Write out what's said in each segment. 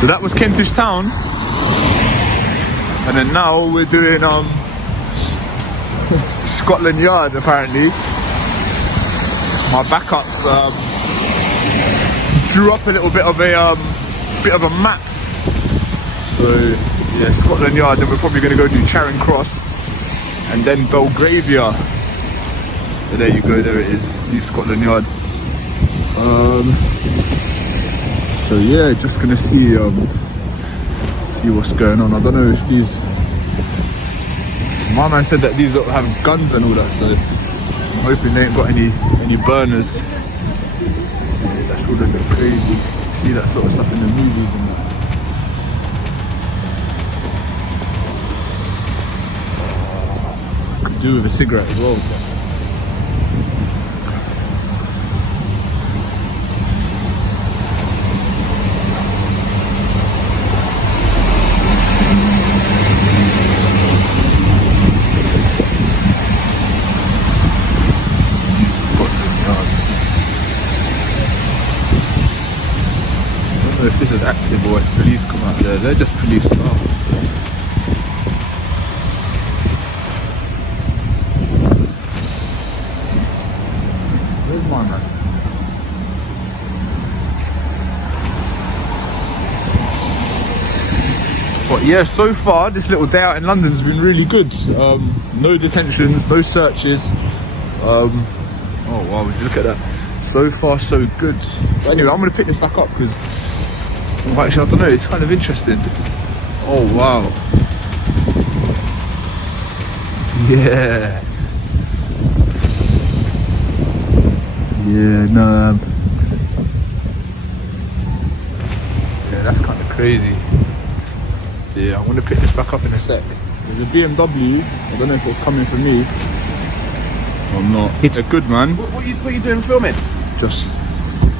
So that was Kentish Town, and then now we're doing Scotland Yard. Apparently, my backup drew up a little bit of a map. So yeah, Scotland Yard. Then we're probably going to go do Charing Cross, and then Belgravia. So there you go. There it is, New Scotland Yard. So yeah, just gonna see what's going on. I don't know if these. My man said that these have guns and all that, so I'm hoping they ain't got any burners. Yeah, that's all a bit crazy. See that sort of stuff in the movies and that. Could do with a cigarette as well. If this is active or if police come out there, they're just police staff. Where's my man? But yeah, so far this little day out in London's been really good. No detentions, no searches. Oh wow, would you look at that? So far so good. But anyway, I'm gonna pick this back up because actually, I don't know, it's kind of interesting. Oh wow. Yeah. Yeah, no. Yeah, that's kind of crazy. Yeah, I'm gonna pick this back up in a sec. There's a BMW. I don't know if it's coming for me. I'm not. It's a good man. What are you doing filming? Just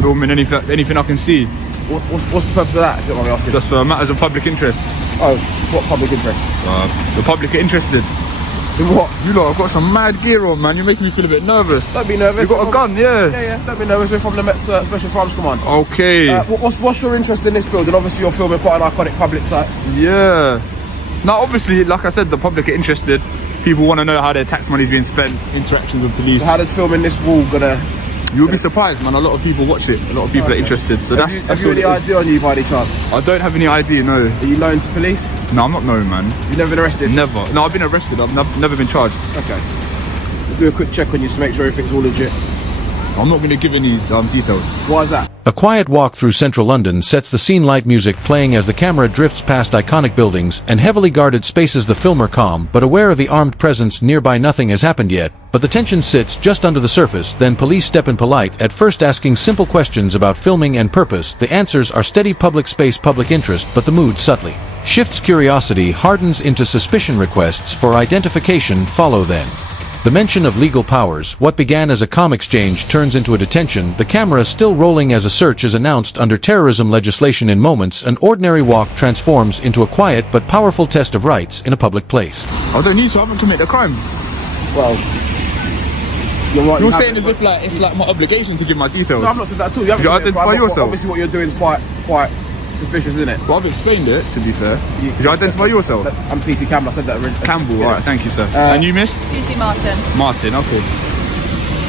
filming anything I can see. What's the purpose of that, if you don't mind me asking? Just matters of public interest. Oh, what public interest? The public are interested. In what? You lot, I've got some mad gear on, man. You're making me feel a bit nervous. Don't be nervous. You got a gun, yeah? Yeah, don't be nervous. We're from the Met Special Farms Command. Okay. What's your interest in this building? Obviously, you're filming quite an iconic public site. Yeah. Now, obviously, like I said, the public are interested. People want to know how their tax money is being spent, interactions with police. So how does filming this wall gonna... You'll be surprised, man. A lot of people watch it. A lot of people are interested. So have you any ID on you by any chance? I don't have any ID, no. Are you known to police? No, I'm not known, man. You've never been arrested? Never. No, I've been arrested. I've never been charged. Okay. We'll do a quick check on you to make sure everything's all legit. I'm not going to give any details. Why is that? A quiet walk through central London sets the scene, light music playing as the camera drifts past iconic buildings and heavily guarded spaces. The filmer calm but aware of the armed presence nearby. Nothing has happened yet, but the tension sits just under the surface. Then police step in, polite at first, asking simple questions about filming and purpose. The answers are steady: public space, public interest, but the mood subtly shifts. Curiosity hardens into suspicion. Requests for identification follow. Then the mention of legal powers. What began as a calm exchange turns into a detention, the camera still rolling as a search is announced under terrorism legislation. In moments, an ordinary walk transforms into a quiet but powerful test of rights in a public place. I don't need to. I haven't committed a crime. Well, you're right. You're saying as if it's like my obligation to give my details. No, I've not said that at all. You haven't Did you identify yourself? Obviously, what you're doing is quite suspicious, isn't it? Well, I've explained it, to be fair. Did you identify yourself? I'm PC Campbell. I said that originally. Campbell, alright, thank you, sir. And you, miss? Lucy Martin. Martin, okay.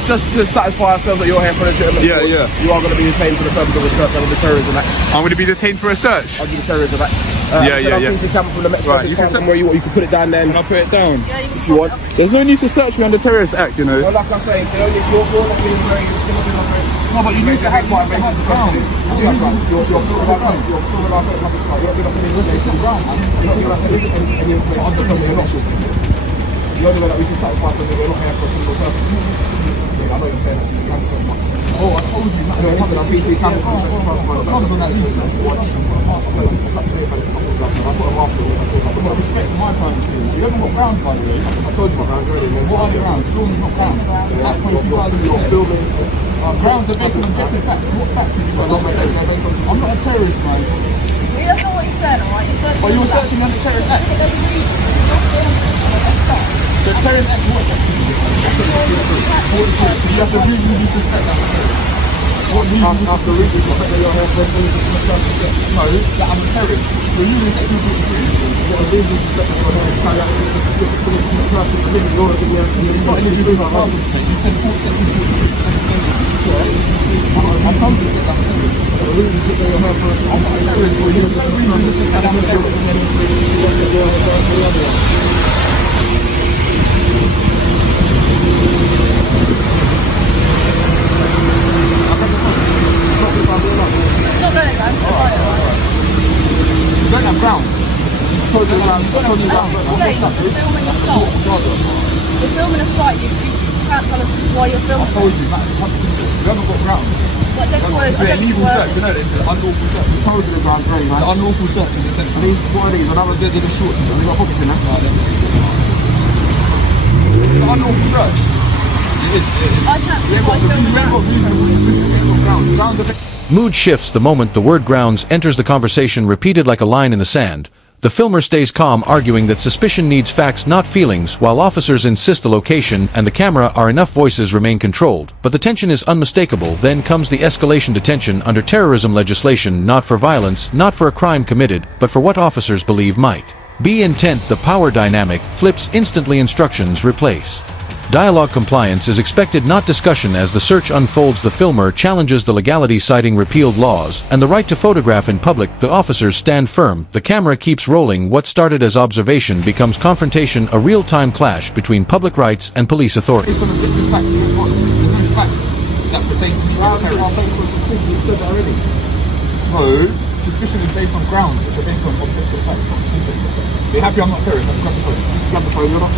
Just to satisfy ourselves that you're here for a legitimate cause, you are going to be detained for the purpose of a search under the Terrorism Act. I'm going to be detained for a search? Under the Terrorism Act. I'm PC Campbell from the Met Special Farms Command. Where you can put it down then. Can I put it down? Yeah, you can. If you want. There's no need to search me under Terrorist Act, you know. Well, like I say, you're not being very... No, but you need to have my basic ground. You're filming our ground. You're filming our public site. You're not giving us any information. You're not giving us any information. Under filming, you're not sure. The only way that we can satisfy something, we're not here for a criminal purpose. I know you're saying that you can't so much. Oh, I told you. No, listen, I'm PC Campbell from the Special Farms Command. I was on that news. It's up to me if I put a mask on. I've got respect for my privacy. You haven't got grounds, by the way. I told you my grounds already. What are your grounds? Filming's not grounds. You're filming. Grounds are based on objective facts. What facts have you got? I'm not a terrorist, man. He doesn't know what he said, alright? Oh, you were searching under Terrorist Act? The Terrorist Act, what? You have to reasonably suspect that. What reason after reading the fact that you're here for no, that I'm a terrorist. So you in section 43, what a reason to that you're here to carry out it's not in the jury of you said section 43. I'm told you that I'm a terrorist. The reason that you're here for I'm a terrorist. There's no reason to say that I'm a terrorist. Not going to You don't have ground. You don't have ground. You're filming a site. You're filming a site. You can't tell us why you're filming. I told you, you haven't got ground. But that's what it's illegal search, you know this, it's unlawful search. You told you the ground very man. It's unlawful search in the sense. And these, what are these? Another did a short thing. Have you got a pocket in there? It's unlawful search. I can't see why you're filming. Mood shifts the moment the word grounds enters the conversation, repeated like a line in the sand. The filmer stays calm, arguing that suspicion needs facts, not feelings, while officers insist the location and the camera are enough. Voices remain controlled, but the tension is unmistakable. Then comes the escalation. Detention under terrorism legislation, not for violence, not for a crime committed, but for what officers believe might be intent. The power dynamic flips instantly. Instructions replace dialogue. Compliance is expected, not discussion. As the search unfolds, the filmer challenges the legality, citing repealed laws and the right to photograph in public. The officers stand firm. The camera keeps rolling. What started as observation becomes confrontation, a real-time clash between public rights and police authority. Based on objective facts, there's no facts that pertain to the terrorists. No, suspicion is based on grounds, which are based on objective facts, not simple. You're happy I'm not a terrorist? I'm grab the phone. Grab the phone. You're not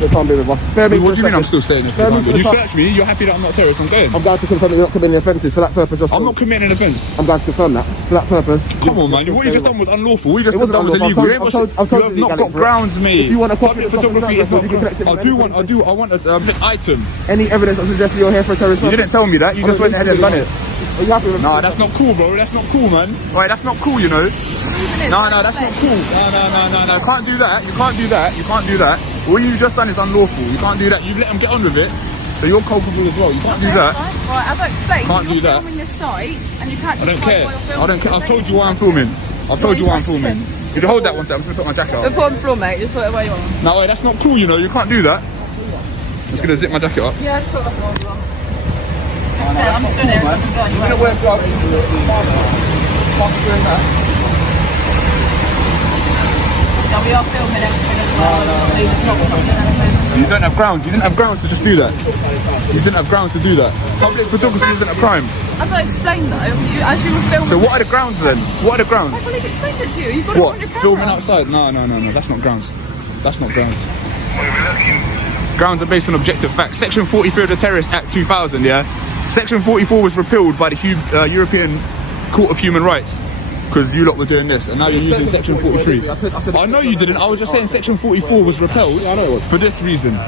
the time with us. What do you mean I'm still staying there? You search me, you're happy that I'm not a terrorist, I'm going. I'm going to confirm that you're not committing offences for that purpose. I'm not committing an offence. I'm going to confirm that. For that purpose. Come on, man. What you just done was unlawful. What you just done was illegal. You have not got grounds, mate. If you want a copy of photography, it's not. I want an item. Any evidence that suggests you're here for a terrorist purpose? You didn't tell me that. You just went ahead and done it. Are you happy with that? Nah, that's not cool, bro. That's not cool, man. Right, that's not cool, you know. No, that's not cool. No. Can't do that. You can't do that. You can't do that. All you've just done is unlawful. You can't do that. You've let them get on with it. So you're culpable as well. You can't do that. Right, as I explained, you're filming this site and you can't just I don't care. I've told you why I'm filming. I've told you why I'm filming. You hold that one second. I'm just going to put my jacket up. Put on the floor, mate. Just put it where you want. No, that's not cool, you know. You can't do that. I'm just going to zip my jacket up. Yeah, just put it on the floor as well. I'm just doing it. You're going to wear gloves. Can't be doing that. So we are filming everything as well. You don't have grounds. You didn't have grounds to just do that. You didn't have grounds to do that. Public photography isn't a crime. As I explained though, as you were filming. So what are the grounds then? What are the grounds? I've already explained it to you. You've got it on your camera. Filming outside? No. That's not grounds. That's not grounds. Grounds are based on objective facts. Section 43 of the Terrorism Act 2000, yeah? Section 44 was repealed by the European Court of Human Rights. Because you lot were doing this, and now you're using section 43. I know you didn't, I was just saying section 44 was repealed for this reason.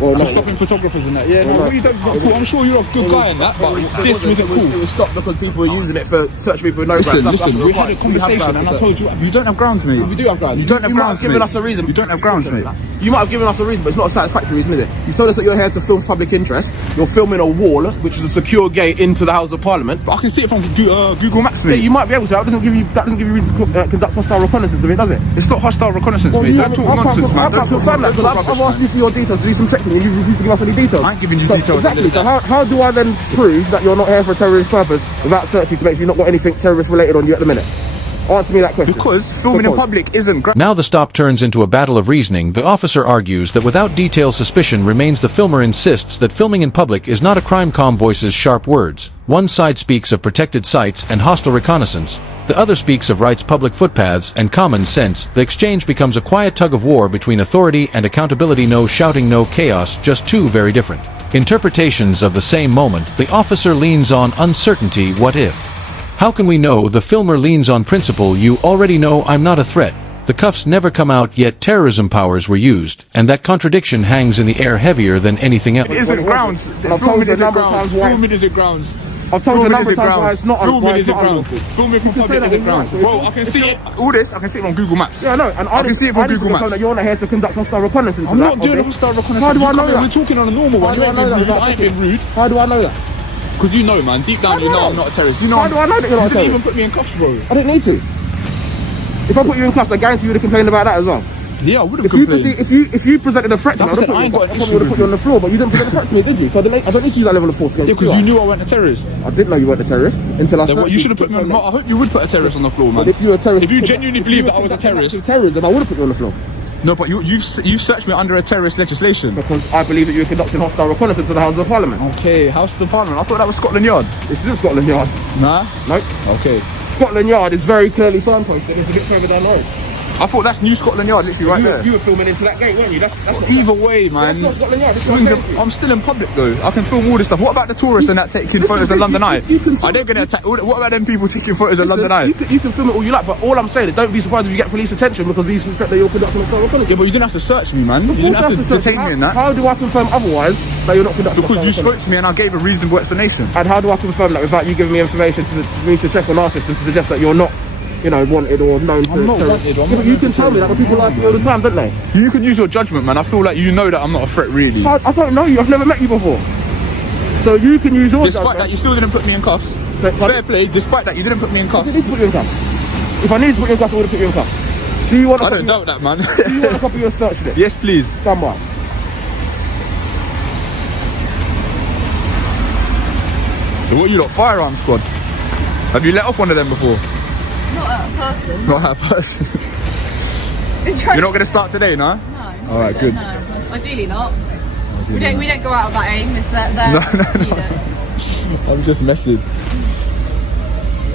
Well, no, stopping photographers and that. Yeah, well, no, you don't, not cool. I'm sure you're a good guy in that, but this isn't cool. It was stopped because people were using it for search people with no grounds. Listen, we had a conversation and I told you, you don't have grounds, mate. We do have grounds. You don't have grounds, mate. You might have given us a reason. You don't have grounds, mate. You might have given us a reason, but it's not a satisfactory reason, is it? You've told us that you're here to film public interest. You're filming a wall, which is a secure gate into the House of Parliament. But I can see it from Google Maps, mate. Yeah, you might be able to. That doesn't give you reason to conduct hostile reconnaissance of it, does it? It's not hostile reconnaissance, mate. Don't talk nonsense, man. I can't confirm that because I've asked you for your details to do some checks and you refuse to give us any details. I ain't giving you details. Exactly. So how do I then prove that you're not here for a terrorist purpose without searching to make sure you've not got anything terrorist related on you at the minute? Answer me that question. Because filming in public isn't... Now the stop turns into a battle of reasoning. The officer argues that without detailed suspicion remains. The filmer insists that filming in public is not a crime. Calm voices, sharp words. One side speaks of protected sites and hostile reconnaissance. The other speaks of rights, public footpaths, and common sense. The exchange becomes a quiet tug of war between authority and accountability. No shouting, no chaos, just two very different interpretations of the same moment. The officer leans on uncertainty. What if? How can we know? The filmer leans on principle. You already know I'm not a threat. The cuffs never come out, yet terrorism powers were used, and that contradiction hangs in the air heheavier than anything else. It isn't grounds. I've told you a number of times why. Filming isn't grounds. I've told you a number of times why it's not unlawful. Filming from public isn't grounds. Bro, I can see it. All this, I can see it on Google Maps. Yeah, no, and I can see it from Google Maps. You're not here to conduct hostile reconnaissance. I'm not doing hostile reconnaissance. How do I know that? We're talking on a normal one. I ain't been rude. How do I know that? Because you know, man, deep down How do you I know know? I'm not a terrorist. You know How do I know that you're not a You didn't even terrorist? put me in cuffs, bro. I didn't need to. If I put you in cuffs, I guarantee you would have complained about that as well. Yeah, I would have If you, complained. if you presented a threat to me, Like I said, I I ain't got an probably issue would have put with you on the floor, but you didn't present a threat to me, did you? So I don't need to use that level of force against Yeah, because you knew I wasn't a terrorist. I didn't know you weren't a terrorist until I Then what, searched you should have put me on. I hope you would put a terrorist on the floor, man. But if you were a terrorist, If you genuinely believe that I was a terrorist. terrorism, I would have put you on the floor. No, but you searched me under a terrorist legislation. Because I believe that you were conducting hostile reconnaissance to the Houses of Parliament. Okay, House of the Parliament. I thought that was Scotland Yard. This isn't Scotland Yard. Nah. Nope. Okay. Scotland Yard is very clearly signposted. It's a bit further down the road. I thought that's New Scotland Yard, literally right there. You were filming into that gate, weren't you? That's not Either way, man. That's not Scotland Yard. This is Swings what I'm of- saying to you. I'm still in public though. I can film all this stuff. What about the tourists and that taking Listen, photos of London Eye? you can Are they going to attack? What about them people taking photos of Listen, London Eye? you can film it all you like, but all I'm saying is don't be surprised if you get police attention because we suspect that you're conducting hostile reconnaissance. Yeah, but you didn't have to search me, man. You didn't have to detain me in that. How do I confirm otherwise that you're not conducting Because hostile you reconnaissance? spoke to me and I gave a reasonable explanation. And how do I confirm that without you giving me information to me to check on our system to suggest that you're not, you know, wanted or known to? I'm not wanted, I'm Yeah, not but you known can to tell me that, but people lie to me all the time, don't they? You can use your judgment, man. I feel like you know that I'm not a threat, really. I don't know you. I've never met you before. So you can use your Despite that, judgment. you still didn't put me in cuffs. So- Fair play. Despite that, you didn't put me in I cuffs. didn't need to put you in cuffs. If I needed to put you in cuffs, I would have put you in cuffs. Do you want a I copy? don't doubt that, man. Do you want a copy of your search slip? Yes, please. Stand by. So what are you lot, firearm squad? Have you let off one of them before? Not at a person. Not that person. You're not going to start today, no? No. All right, good. No. Ideally not. We don't go out of that aim. It's that No. I'm just messing.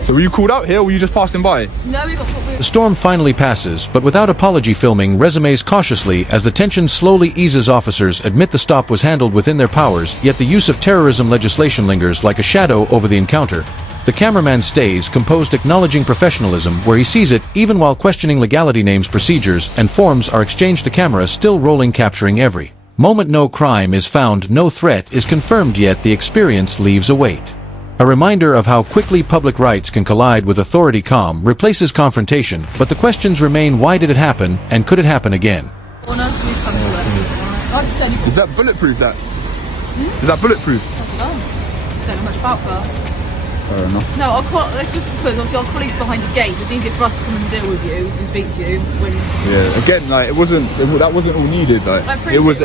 So were you called out here or were you just passing by? No, we got. The storm finally passes, but without apology filming resumes cautiously as the tension slowly eases. Officers admit the stop was handled within their powers, yet the use of terrorism legislation lingers like a shadow over the encounter. The cameraman stays composed, acknowledging professionalism where he sees it, even while questioning legality. Names, procedures, and forms are exchanged, the camera still rolling, capturing every moment. No crime is found, no threat is confirmed, yet the experience leaves a weight. A reminder of how quickly public rights can collide with authority. Calm replaces confrontation, but the questions remain: why did it happen, and could it happen again? What else we've come to it? Like I said, you Is that bulletproof, that? Is that bulletproof? don't know much about class. Fair enough. No, it's just because obviously our colleagues behind the gates. It's easier for us to come and deal with you and speak to you when. Yeah, again, like that wasn't all needed. Like it was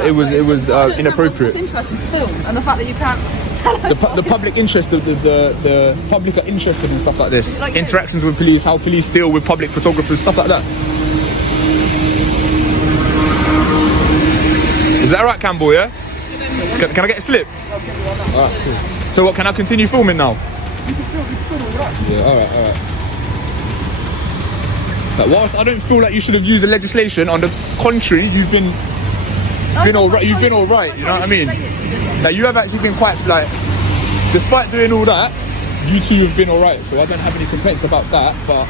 inappropriate. It's interesting to film, and the fact that you can't tell us The public interest, the public are interested in stuff like this. Like Interactions with police, how police deal with public photographers, stuff like that. Is that right, Campbell? Yeah. Can I get a slip? Alright, cool. So what? Can I continue filming now? Yeah. All right. Like, whilst I don't feel like you should have used the legislation, on the contrary, you've been all right. You've been all right. You know what I mean? Like you have actually been quite like, despite doing all that, you two have been all right. So I don't have any complaints about that. But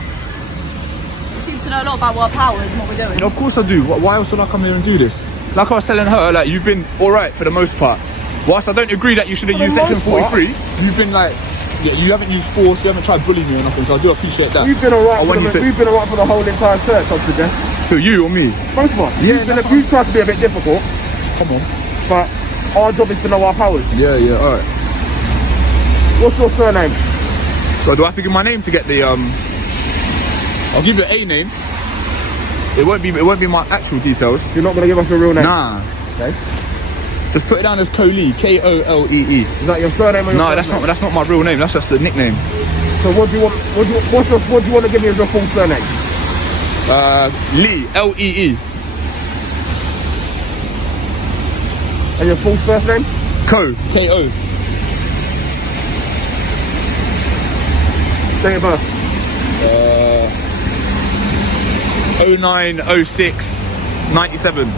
You seem to know a lot about our powers and what we're doing. of course I do. Why else would I come here and do this? Like I was telling her, like you've been all right for the most part. Whilst I don't agree that you should have used Section 43, you've been like, yeah, you haven't used force, you haven't tried bullying me or nothing. So I do appreciate that. We've been alright. I want you to- We've been alright for the whole entire search, I suggest. Who, you or me? Both of us. Yeah, You've tried to be a bit difficult, Come on. but our job is to know our powers. Yeah, all right. What's your surname? So do I have to give my name to get the I'll give you a name. It won't be my actual details. You're not gonna give us your real name. Nah. Okay. Just put it down as Kolee, Kolee. Is that your surname or your No, first name? that's not my real name. That's just the nickname. So what do you want? What do you want to give me as your full surname? Lee, Lee. And your full first name? Ko. Date of birth. 0906 97.